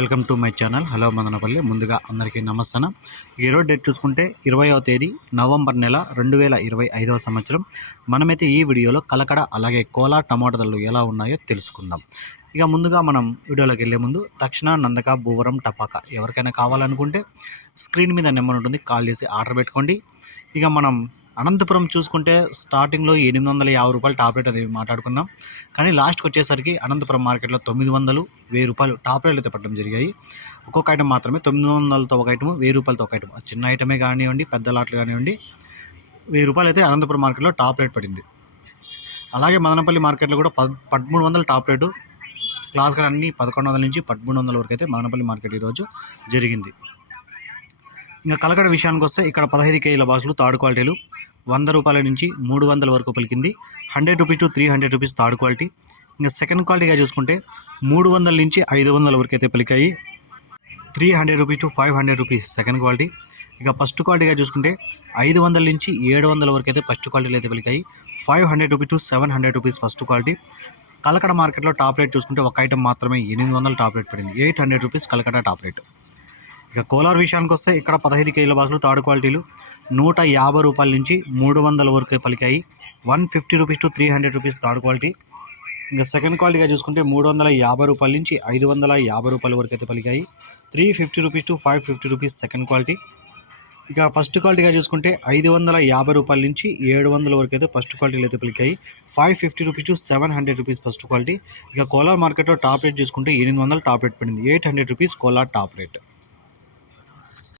Welcome to my channel. Hello Madanapalle. ముందుగా అందరికీ నమస్తనం ఈరోజు డేట్ చూసుకుంటే ఇరవయో తేదీ నవంబర్ నెల రెండు వేల ఇరవై ఐదవ సంవత్సరం. మనమైతే ఈ వీడియోలో కలకడ అలాగే కోలా టమాటా ధరలు ఎలా ఉన్నాయో తెలుసుకుందాం. ఇక ముందుగా మనం వీడియోలోకి వెళ్ళే ముందు తక్షణ నందక భూవరం టపాక ఎవరికైనా కావాలనుకుంటే స్క్రీన్ మీద నెంబర్ ఉంటుంది. కాల్ చేసి ఆర్డర్ పెట్టుకోండి. ఇక మనం అనంతపురం చూసుకుంటే స్టార్టింగ్లో ఎనిమిది వందల యాభై రూపాయలు టాప్ రేట్ అనేది మాట్లాడుకున్నాం కానీ లాస్ట్కి వచ్చేసరికి అనంతపురం మార్కెట్లో తొమ్మిది వందలు వెయ్యి రూపాయలు టాప్ రేట్లు అయితే పట్టడం జరిగాయి. ఒక్కొక్క ఐటమ్ మాత్రమే తొమ్మిది వందలతో ఒక ఐటమ్ వెయ్యి రూపాయలతో ఒక ఐటమ్. చిన్న ఐటమే కానివ్వండి పెద్ద లాట్లు కానివ్వండి వెయ్యి రూపాయలు అయితే అనంతపురం మార్కెట్లో టాప్ రేట్ పడింది. అలాగే మదనపల్లి మార్కెట్లో కూడా పద్ పదమూడు వందల టాప్ రేటు క్లాస్ కూడా అన్ని పదకొండు వందల నుంచి పదమూడు వందల వరకు అయితే మదనపల్లి మార్కెట్ ఈరోజు జరిగింది. ఇంకా కలకడ విషయానికి వస్తే ఇక్కడ పదహైదు కేజీల బాక్సులు థర్డ్ క్వాలిటీలు. వంద రూపాయల నుంచి మూడు వందల వరకు పలికింది. Hundred rupees to three hundred rupees third quality. ఇంకా సెకండ్ క్వాలిటీగా చూసుకుంటే మూడు వందల నుంచి ఐదు వందల వరకు అయితే పలికాయి. Three hundred rupees to five hundred rupees second quality. ఇక ఫస్ట్ క్వాలిటీగా చూసుకుంటే ఐదు వందల నుంచి ఏడు వందల వరకు అయితే ఫస్ట్ క్వాలిటీలు అయితే పలికాయి. Five hundred rupees to seven hundred rupees first quality. Kalakada మార్కెట్లో టాప్ రేట్ చూసుకుంటే ఒక ఐటమ్ మాత్రమే ఎనిమిది వందల టాప్ రేట్ పడింది. Eight hundred rupees Kalakada top rate. ఇక కోలార్ విషయానికి వస్తే ఇక్కడ పదహైదు కేజీల బాసులు థర్డ్ క్వాలిటీలు నూట యాభై రూపాయల నుంచి మూడు వందల వరకు పలికాయి. One fifty rupees to three hundred rupees third quality. ఇంకా సెకండ్ క్వాలిటీగా చూసుకుంటే మూడు వందల యాభై రూపాయల నుంచి ఐదు వందల యాభై రూపాయల వరకు అయితే పలికాయి. Three fifty rupees to five fifty rupees second quality. ఇక ఫస్ట్ క్వాలిటీగా చూసుకుంటే ఐదు వందల యాభై రూపాయల నుంచి ఏడు వందల వరకు అయితే ఫస్ట్ క్వాలిటీలు అయితే పలికాయి. Five fifty rupees to seven hundred rupees first quality. ఇక కోలార్ మార్కెట్లో టాప్ రేట్ చూసుకుంటే ఎనిమిది వందల టాప్ రేట్ పడింది. Eight hundred rupees Kolar top rate.